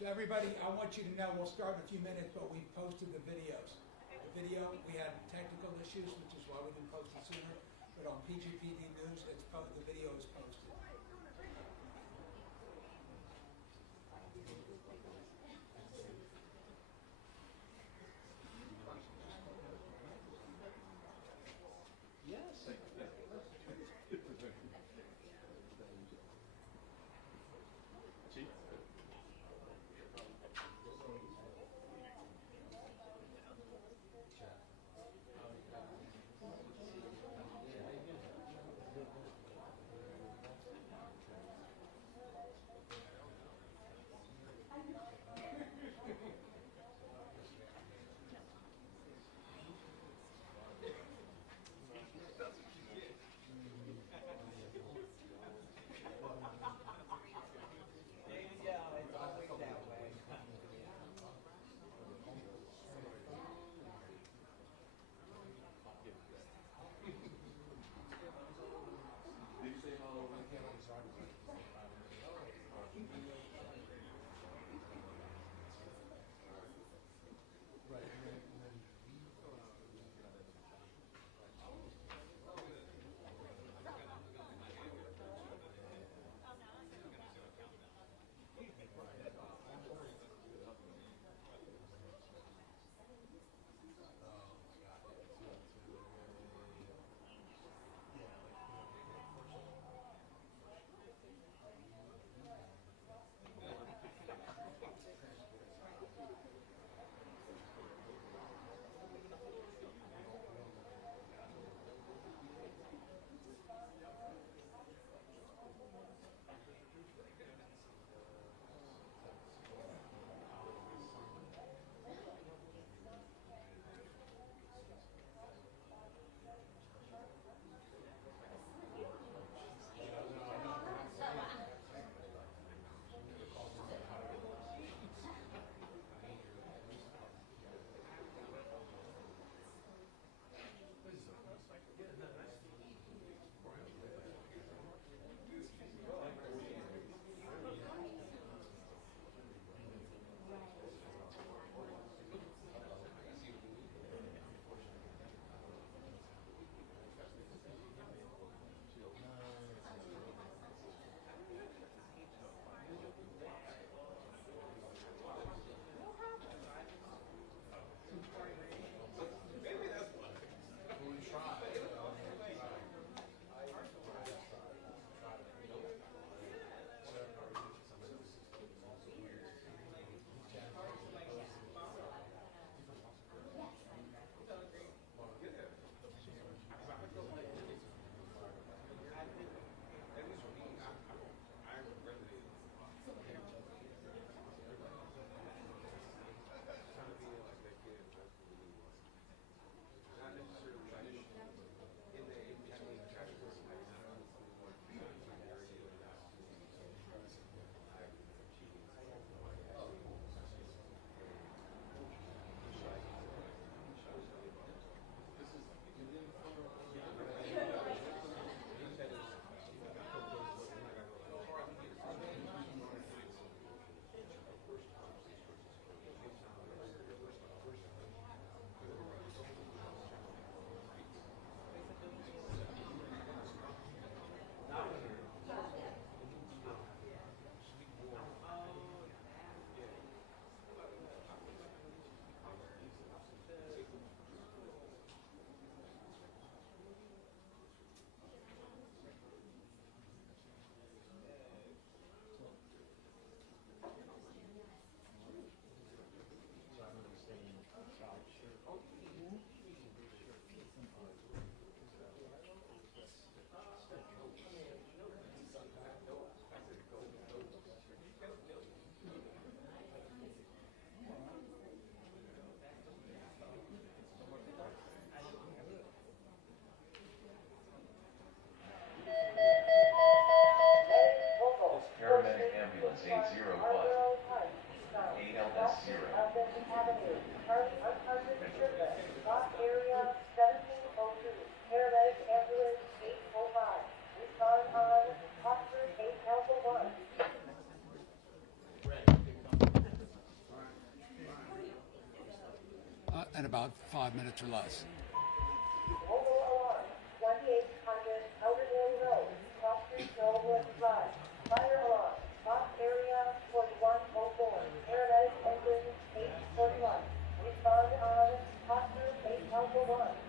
So everybody, I want you to know, we'll start in a few minutes, but we've posted the videos. The video, we had technical issues, which is why we didn't post it sooner, but on PGPD News, the video is posted. about 5 minutes or less. Mobile alarm, 2800 Elderhill Road, Cross Street, Norwood Drive. Fire alarm, box area 4104. Paramedic engine 841. Respond on Foster 8 Alpha 1.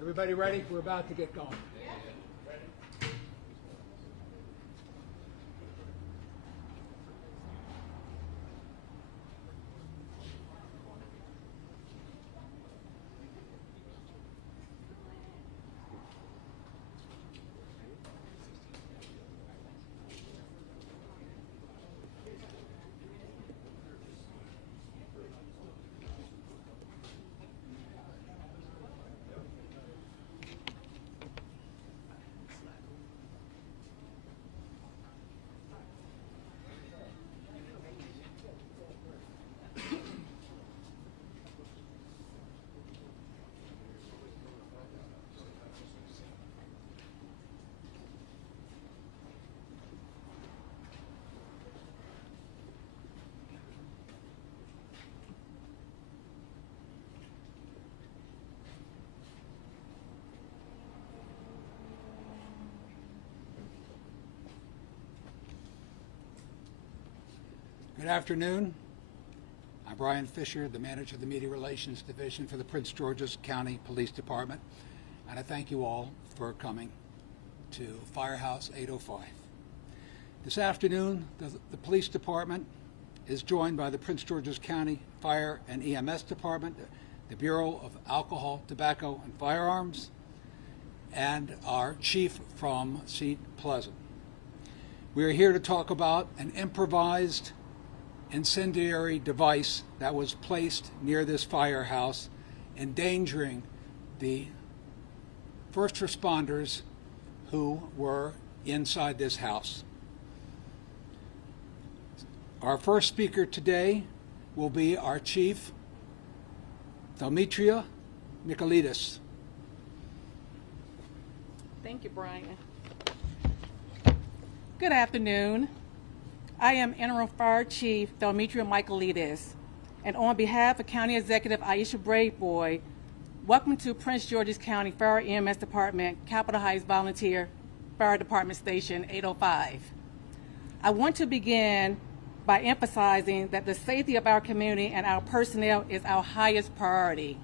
Everybody ready? We're about to get going. Good afternoon. I'm Brian Fisher, the manager of the Media Relations Division for the Prince George's County Police Department, and I thank you all for coming to Firehouse 805. This afternoon, the police department is joined by the Prince George's County Fire and EMS Department, the Bureau of Alcohol, Tobacco, and Firearms, and our chief from Seat Pleasant. We are here to talk about an improvised incendiary device that was placed near this firehouse, endangering the first responders who were inside this house. Our first speaker today will be our chief, Demetria Michaelidis. Thank you, Brian. Good afternoon. I am Interim Fire Chief Demetria Michaelidis, and on behalf of County Executive Aisha Braveboy, welcome to Prince George's County Fire EMS Department, Capitol Heights Volunteer Fire Department Station 805. I want to begin by emphasizing that the safety of our community and our personnel is our highest priority.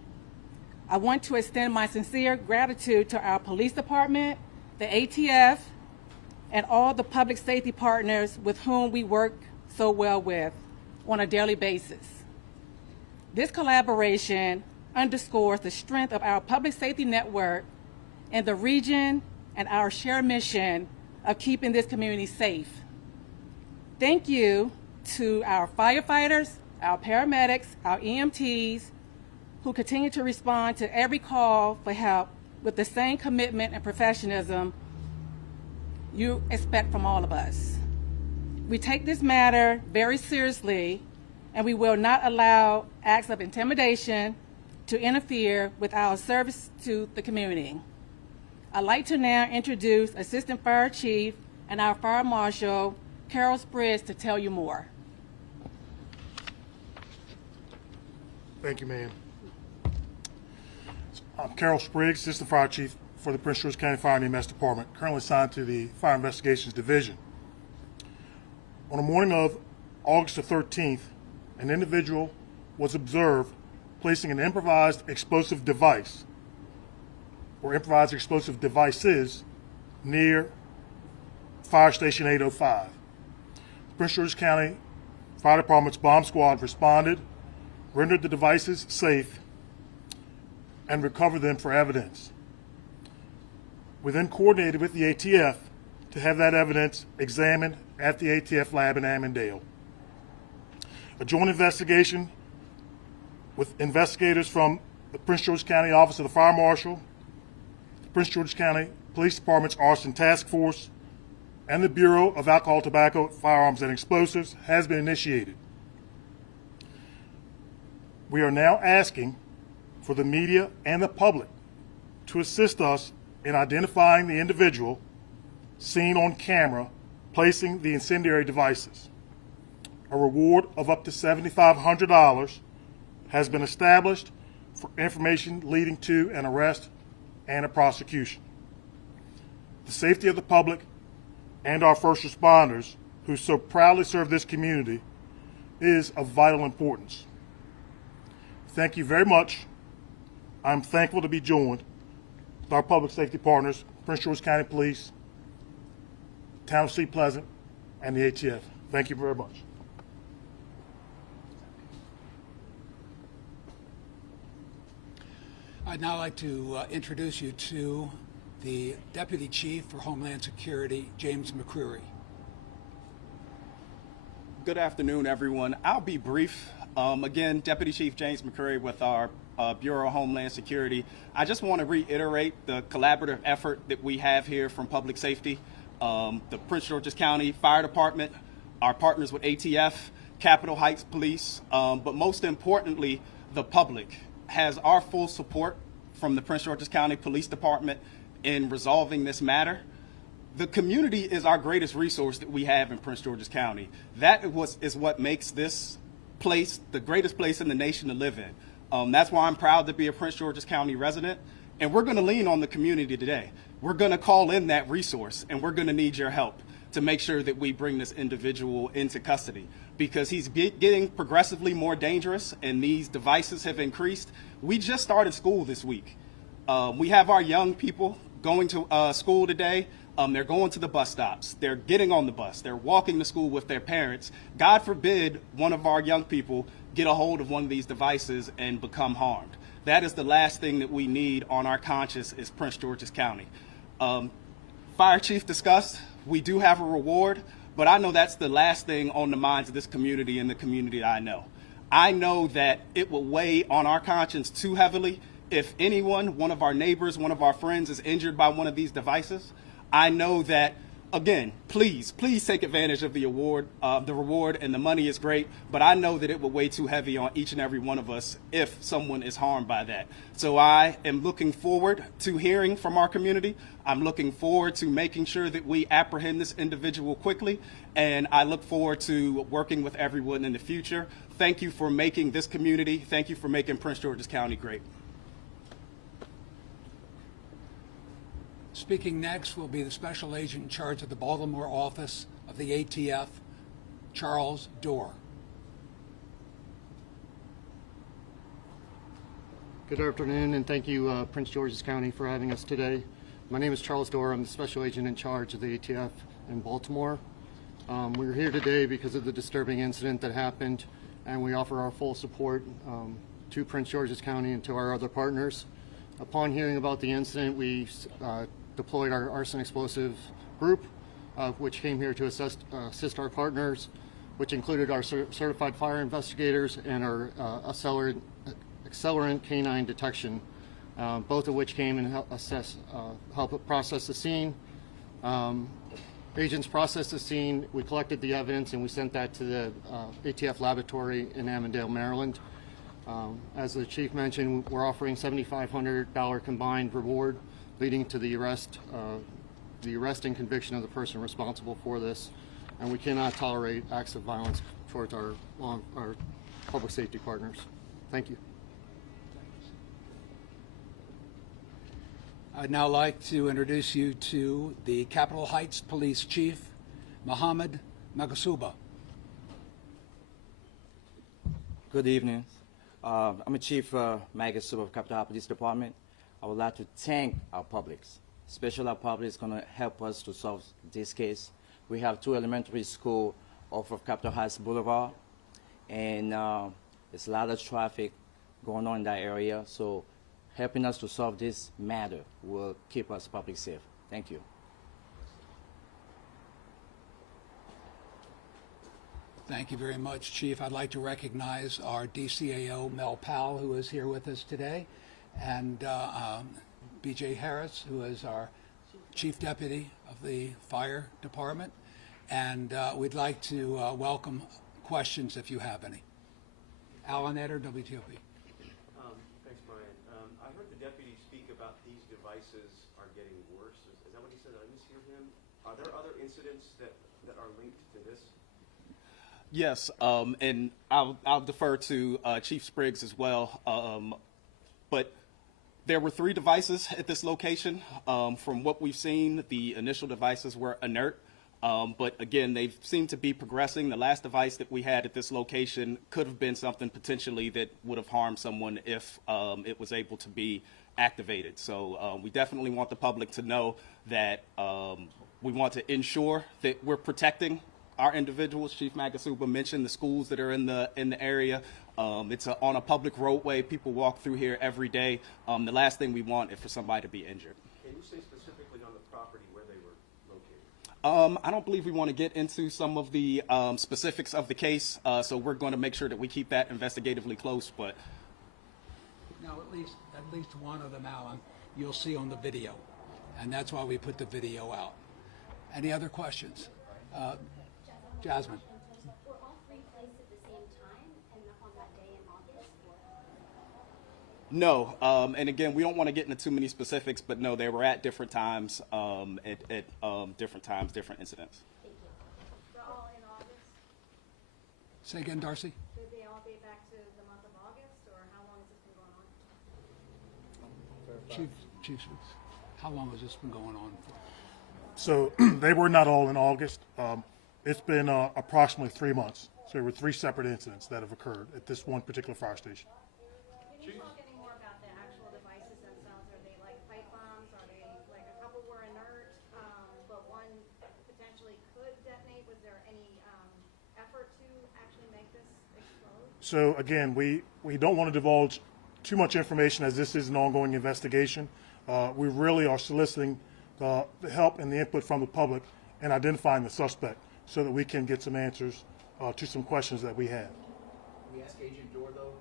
I want to extend my sincere gratitude to our police department, the ATF, and all the public safety partners with whom we work so well with on a daily basis. This collaboration underscores the strength of our public safety network in the region and our shared mission of keeping this community safe. Thank you to our firefighters, our paramedics, our EMTs, who continue to respond to every call for help with the same commitment and professionalism you expect from all of us. We take this matter very seriously, and we will not allow acts of intimidation to interfere with our service to the community. I'd like to now introduce Assistant Fire Chief and our Fire Marshal, Carol Spriggs, to tell you more. Thank you, ma'am. I'm Carol Spriggs, Assistant Fire Chief for the Prince George's County Fire and EMS Department, currently assigned to the Fire Investigations Division. On the morning of August the 13th, an individual was observed placing an improvised explosive device, or improvised explosive devices, near Fire Station 805. The Prince George's County Fire Department's bomb squad responded, rendered the devices safe, and recovered them for evidence. We then coordinated with the ATF to have that evidence examined at the ATF lab in Ammondale. A joint investigation with investigators from the Prince George's County Office of the Fire Marshal, the Prince George's County Police Department's Arson Task Force, and the Bureau of Alcohol, Tobacco, Firearms, and Explosives has been initiated. We are now asking for the media and the public to assist us in identifying the individual seen on camera placing the incendiary devices. A reward of up to $7,500 has been established for information leading to an arrest and a prosecution. The safety of the public and our first responders, who so proudly serve this community, is of vital importance. Thank you very much. I'm thankful to be joined with our public safety partners, Prince George's County Police, Town of Seat Pleasant, and the ATF. Thank you very much. I'd now like to introduce you to the Deputy Chief for Homeland Security, James McCreary. Good afternoon, everyone. I'll be brief. Again, Deputy Chief James McCreary with our Bureau of Homeland Security. I just want to reiterate the collaborative effort that we have here from public safety. The Prince George's County Fire Department, our partners with ATF, Capitol Heights Police, but most importantly, the public has our full support from the Prince George's County Police Department in resolving this matter. The community is our greatest resource that we have in Prince George's County. That is what makes this place the greatest place in the nation to live in. That's why I'm proud to be a Prince George's County resident, and we're going to lean on the community today. We're going to call in that resource, and we're going to need your help to make sure that we bring this individual into custody. because he's getting progressively more dangerous and these devices have increased. We just started school this week. We have our young people going to school today. They're going to the bus stops. They're getting on the bus. They're walking to school with their parents. God forbid one of our young people get a hold of one of these devices and become harmed. That is the last thing that we need on our conscience is Prince George's County. Fire Chief discussed, we do have a reward, but I know that's the last thing on the minds of this community and the community that I know. I know that it will weigh on our conscience too heavily if anyone, one of our neighbors, one of our friends is injured by one of these devices. I know that, again, please take advantage of the reward, and the money is great, but I know that it will weigh too heavy on each and every one of us if someone is harmed by that. So I am looking forward to hearing from our community. I'm looking forward to making sure that we apprehend this individual quickly, and I look forward to working with everyone in the future. Thank you for making this community, thank you for making Prince George's County great. Speaking next will be the Special Agent in charge of the Baltimore office of the ATF, Charles Dorr. Good afternoon, and thank you, Prince George's County, for having us today. My name is Charles Dorr. I'm the Special Agent in charge of the ATF in Baltimore. We're here today because of the disturbing incident that happened, and we offer our full support to Prince George's County and to our other partners. Upon hearing about the incident, we deployed our arson explosive group, which came here to assist our partners, which included our certified fire investigators and our accelerant canine detection, both of which came and help process the scene. Agents processed the scene, we collected the evidence, and we sent that to the ATF laboratory in Avondale, Maryland. As the chief mentioned, we're offering $7,500 combined reward, leading to the arrest and conviction of the person responsible for this, and we cannot tolerate acts of violence towards our public safety partners. Thank you. I'd now like to introduce you to the Capitol Heights Police Chief, Mohammed Magasuba. Good evening. I'm Chief Magasuba of Capitol Heights Police Department. I would like to thank our public, especially our public is going to help us to solve this case. We have 2 elementary schools off of Capitol Heights Boulevard, and there's a lot of traffic going on in that area, so helping us to solve this matter will keep us public safe. Thank you. Thank you very much, Chief. I'd like to recognize our DCAO, Mel Powell, who is here with us today, and B.J. Harris, who is our Chief Deputy of the Fire Department. And we'd like to welcome questions if you have any. Alan Eder, WTOP. Thanks, Brian. I heard the deputy speak about these devices are getting worse. Is that what he said? Did I mishear him? Are there other incidents that are linked to this? Yes, and I'll defer to Chief Spriggs as well. But there were 3 devices at this location. From what we've seen, the initial devices were inert. But again, they seem to be progressing. The last device that we had at this location could have been something potentially that would have harmed someone if it was able to be activated. So we definitely want the public to know that we want to ensure that we're protecting our individuals. Chief Magasuba mentioned the schools that are in the area. It's on a public roadway. People walk through here every day. The last thing we want is for somebody to be injured. Can you say specifically on the property where they were located? I don't believe we want to get into some of the specifics of the case, so we're going to make sure that we keep that investigatively close. But Now, at least one of them, Alan, you'll see on the video, and that's why we put the video out. Any other questions? Jasmine. Were all 3 placed at the same time and on that day in August? no, and again, we don't want to get into too many specifics, but no, they were at different times, at different times, different incidents. Thank you. They're all in August? Say again, Darcy. Did they all date back to the month of August, or how long has this been going on? Chief, how long has this been going on for? So they were not all in August. It's been approximately 3 months. So there were 3 separate incidents that have occurred at this one particular fire station. Can you talk any more about the actual devices themselves? Are they like pipe bombs? Are they like a couple were inert, but one potentially could detonate? Was there any effort to actually make this explode? So again, we don't want to divulge too much information as this is an ongoing investigation. We really are soliciting the help and the input from the public in identifying the suspect so that we can get some answers to some questions that we have. We asked Agent Dorr, though,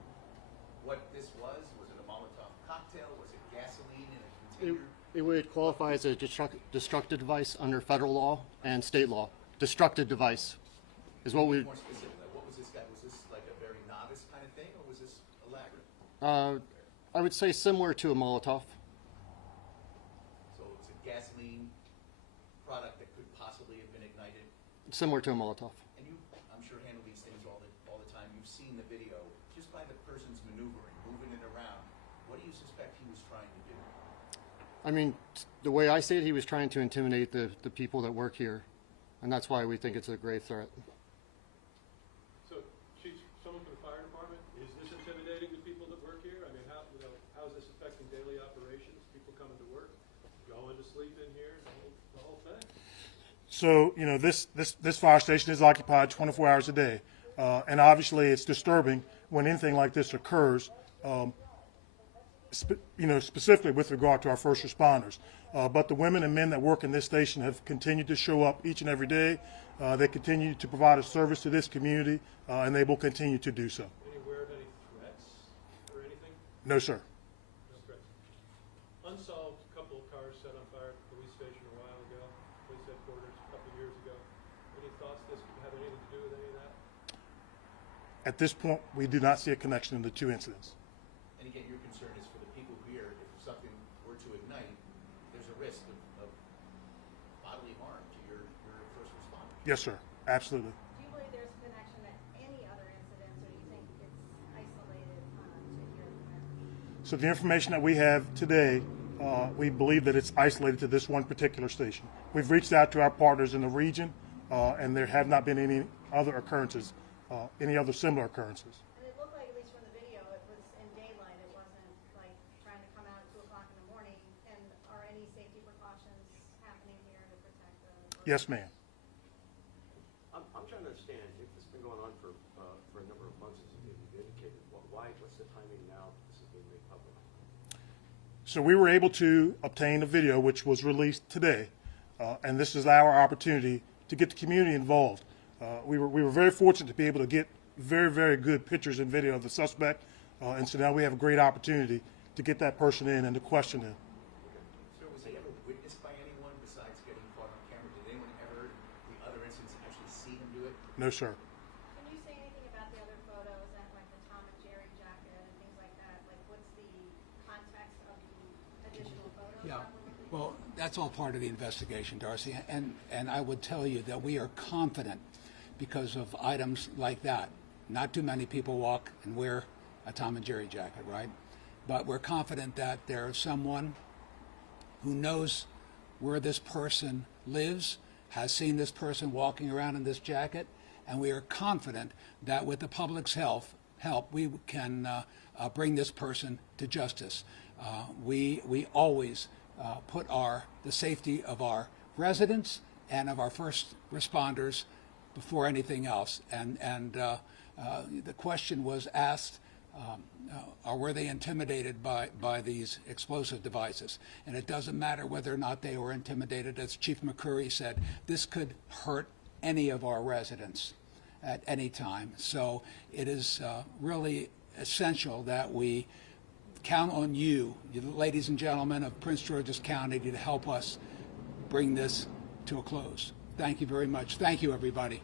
what this was. Was it a Molotov cocktail? Was it gasoline in a container? It would qualify as a destructive device under federal law and state law. Destructive device is what we. More specific, like, what was this guy? Was this like a very novice kind of thing, or was this elaborate? I would say similar to a Molotov. So it's a gasoline product that could possibly have been ignited. Similar to a Molotov. And you, I'm sure, handle these things all the time. You've seen the video. Just by the person's maneuvering, moving it around, what do you suspect he was trying to do? I mean, the way I see it, he was trying to intimidate the people that work here, and that's why we think it's a grave threat. So, Chief, someone from the fire department, is this intimidating the people that work here? I mean, how is this affecting daily operations? People coming to work, going to sleep in here, the whole thing? So, you know, this fire station is occupied 24 hours a day. And obviously it's disturbing when anything like this occurs, specifically with regard to our first responders. But the women and men that work in this station have continued to show up each and every day. They continue to provide a service to this community, and they will continue to do so. Are you aware of any threats or anything? No, sir. No threats. Unsolved couple of cars set on fire at the police station a while ago, police headquarters a couple of years ago. Any thoughts this could have anything to do with any of that? At this point, we do not see a connection in the 2 incidents. And again, your concern is for the people here. If something were to ignite, there's a risk of bodily harm to your first responders. Yes, sir. Absolutely. Do you believe there's a connection to any other incidents, or do you think it's isolated to here and there? So the information that we have today, we believe that it's isolated to this one particular station. We've reached out to our partners in the region, and there have not been any other occurrences, any other similar occurrences. And it looked like, at least from the video, it was in daylight. It wasn't like trying to come out at 2 o'clock in the morning. And are any safety precautions happening here to protect the workers? Yes, ma'am. I'm trying to understand, if this has been going on for a number of months, as you indicated, what's the timing now that this is being made public? So we were able to obtain a video which was released today, and this is our opportunity to get the community involved. We were very fortunate to be able to get very, very good pictures and video of the suspect, and so now we have a great opportunity to get that person in and to question him. Sir, was he ever witnessed by anyone besides getting caught on camera? Did anyone ever, the other incidents, actually see him do it? No, sir. Can you say anything about the other photos, and like the Tom and Jerry jacket and things like that? Like, what's the context of the additional photos? Yeah, that were released? well, that's all part of the investigation, Darcy, and I would tell you that we are confident because of items like that. Not too many people walk and wear a Tom and Jerry jacket, right? But we're confident that there is someone who knows where this person lives, has seen this person walking around in this jacket, and we are confident that with the public's help, we can bring this person to justice. We always put the safety of our residents and of our first responders before anything else. And the question was asked, were they intimidated by these explosive devices? And it doesn't matter whether or not they were intimidated. As Chief McCurry said, this could hurt any of our residents at any time. So it is really essential that we count on you, ladies and gentlemen of Prince George's County, to help us bring this to a close. Thank you very much. Thank you, everybody.